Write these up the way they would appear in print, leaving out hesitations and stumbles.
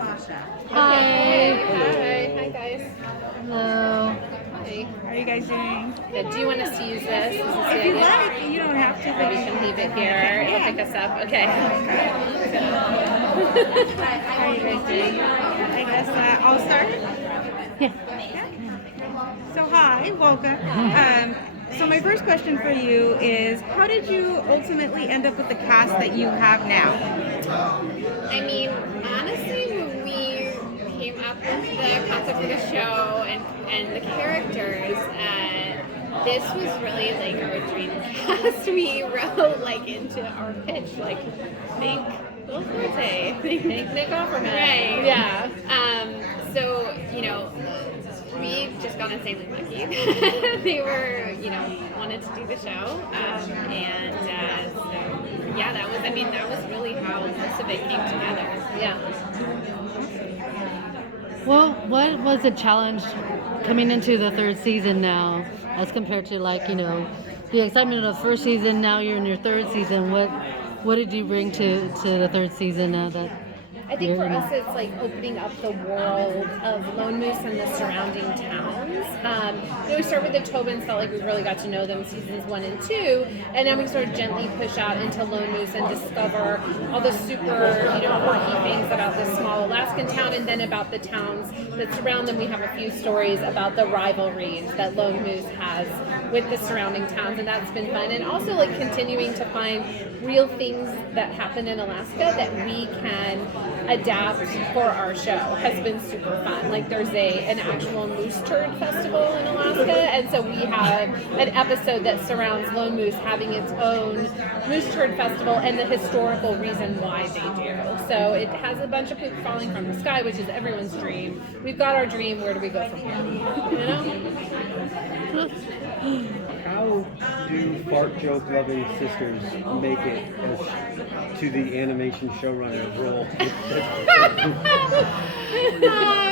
Hi. Hi guys. Hello. Hi. How are you guys doing? Good. Do you want us to use this? Is this the If you idea? like, you don't have to. Or we can leave it here. It'll pick us up. Okay. How are you guys doing? I guess I'll start. Yeah. So hi, welcome. So my first question for you is, how did you ultimately end up with the cast that you have now? I mean, honestly, when we came up with the concept for the show and the characters, this was really like our dream cast. We wrote like into our pitch, like think Will Forte, think Nick Offerman. Right. Yeah. So, we just got insanely lucky. They were, wanted to do the show. That was really how most of it came together. Yeah. Well, what was the challenge coming into the third season now, as compared to the excitement of the first season? Now you're in your third season. What did you bring to the third season now that? I think for us, it's like opening up the world of Lone Moose and the surrounding towns. We started with the Tobins, felt like we really got to know them seasons 1 and 2, and then we sort of gently push out into Lone Moose and discover all the super, quirky things about this small Alaskan town, and then about the towns that surround them. We have a few stories about the rivalries that Lone Moose has with the surrounding towns, and that's been fun. And also like continuing to find real things that happen in Alaska that we can adapt for our show has been super fun. Like there's an actual moose turd festival in Alaska, and so we have an episode that surrounds Lone Moose having its own moose turd festival and the historical reason why they do. So it has a bunch of poop falling from the sky, which is everyone's dream. We've got our dream. Where do we go from here? How do fart joke loving sisters make it as to the animation showrunner role?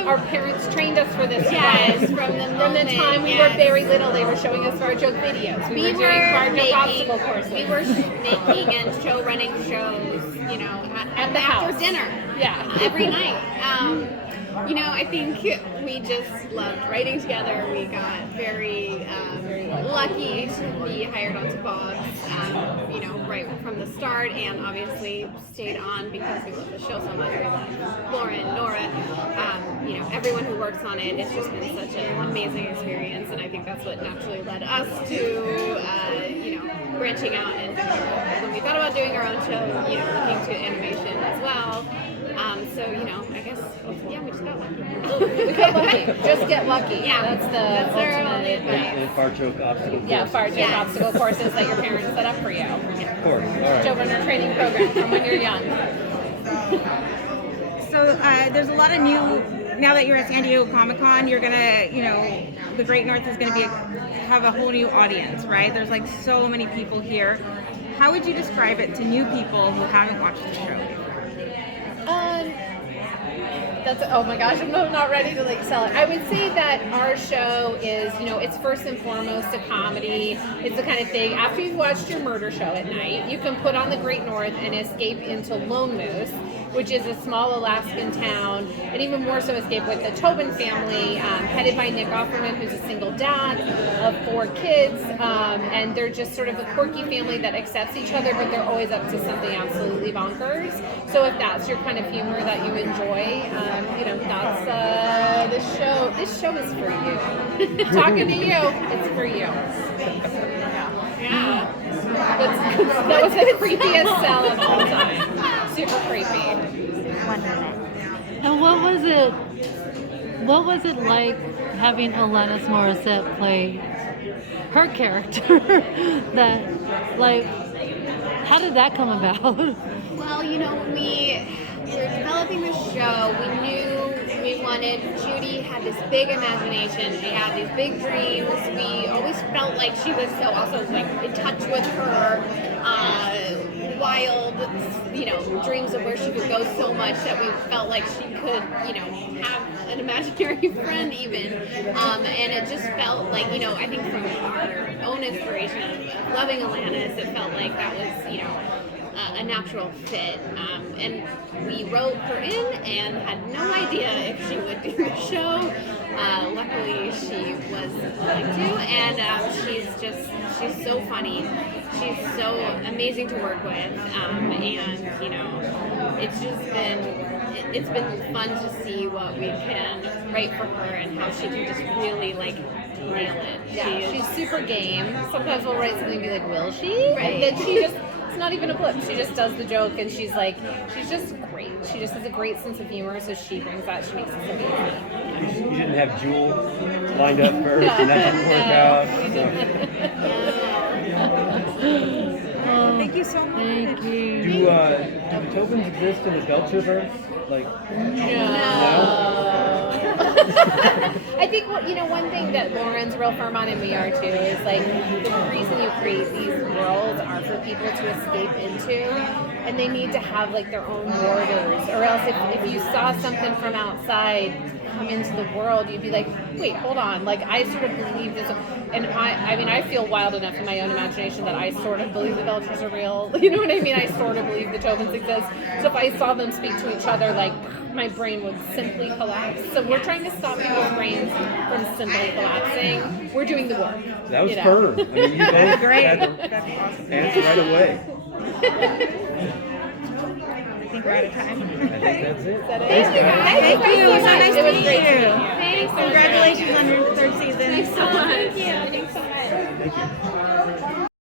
Our parents trained us for this. Yes, from the time we were very little, they were showing us fart joke videos. We were doing fart joke obstacle courses. We were making and show running shows, at the house. After dinner. Yeah, every night. I think we just loved writing together. We got very lucky to be hired onto Bob's, right from the start, and obviously stayed on because we love the show so much. We love Lauren, Nora, everyone who works on it. It's just been such an amazing experience, and I think that's what naturally led us to, branching out. And when we thought about doing our own show, looking to animation as well. I guess, we just got lucky. We got lucky. Just get lucky. Yeah. That's our only advice. And fart joke obstacle courses. Yeah, fart joke obstacle courses that your parents set up for you. Of course. All right. Showrunner training program from when you're young. So there's a lot of now that you're at San Diego Comic-Con, you're gonna, the Great North is gonna have a whole new audience, right? There's like so many people here. How would you describe it to new people who haven't watched the show? Oh my gosh, I'm not ready to sell it. I would say that our show is, it's first and foremost a comedy. It's the kind of thing, after you've watched your murder show at night, you can put on the Great North and escape into Lone Moose, which is a small Alaskan town, and even more so escape with the Tobin family, headed by Nick Offerman, who's a single dad of 4 kids, and they're just sort of a quirky family that accepts each other, but they're always up to something absolutely bonkers. So if that's your kind of humor that you enjoy, that's this show. This show is for you. Talking to you, it's for you. Yeah. That was the creepiest sell of all time. Super creepy. And what was it like having Alanis Morissette play her character? How did that come about? Well, when we were developing the show, we knew we wanted, Judy had this big imagination, she had these big dreams. We always felt like she was so also in touch with her wild, dreams of where she could go so much that we felt like she could, have an imaginary friend even. And it just felt like, I think from our own inspiration of loving Alanis, it felt like that was, a natural fit. And we wrote her in and had no idea if she would do the show. Luckily, she was willing to, and she's so funny. She's so amazing to work with, and you know, it's been fun to see what we can write for her and how she can just really like nail it. Yeah, she's super game. Sometimes we'll write something and be like, will she? Right. And then she just, it's not even a blip. She just does the joke and she's just great. She just has a great sense of humor, so she brings that. She makes it so easy. You didn't have Jewel lined up first, and that didn't work out. Well, thank you so much. Thank you. Do the Tobins exist in the Belcherverse? Like, I think one thing that Lauren's real firm on, and we are too, is like the reason you create these worlds are for people to escape into, and they need to have like their own borders, or else if you saw something from outside come into the world, you'd be like, wait, hold on, like I sort of believe this, and I mean I feel wild enough in my own imagination that I sort of believe the Belchers are real, you know what I mean? I sort of believe the Tobins exist, so if I saw them speak to each other, like my brain would simply collapse. So we're trying to stop people's brains from simply collapsing. We're doing the work. that was firm. I mean, you both Great. had the That's awesome. answer right away. I think we're out of time. I think that's it. Thank you guys. Thank you. It was so nice It to was meet great to you. meet you. Thanks so much. Congratulations on your third season. Thanks so much. Thanks so much. Thank you.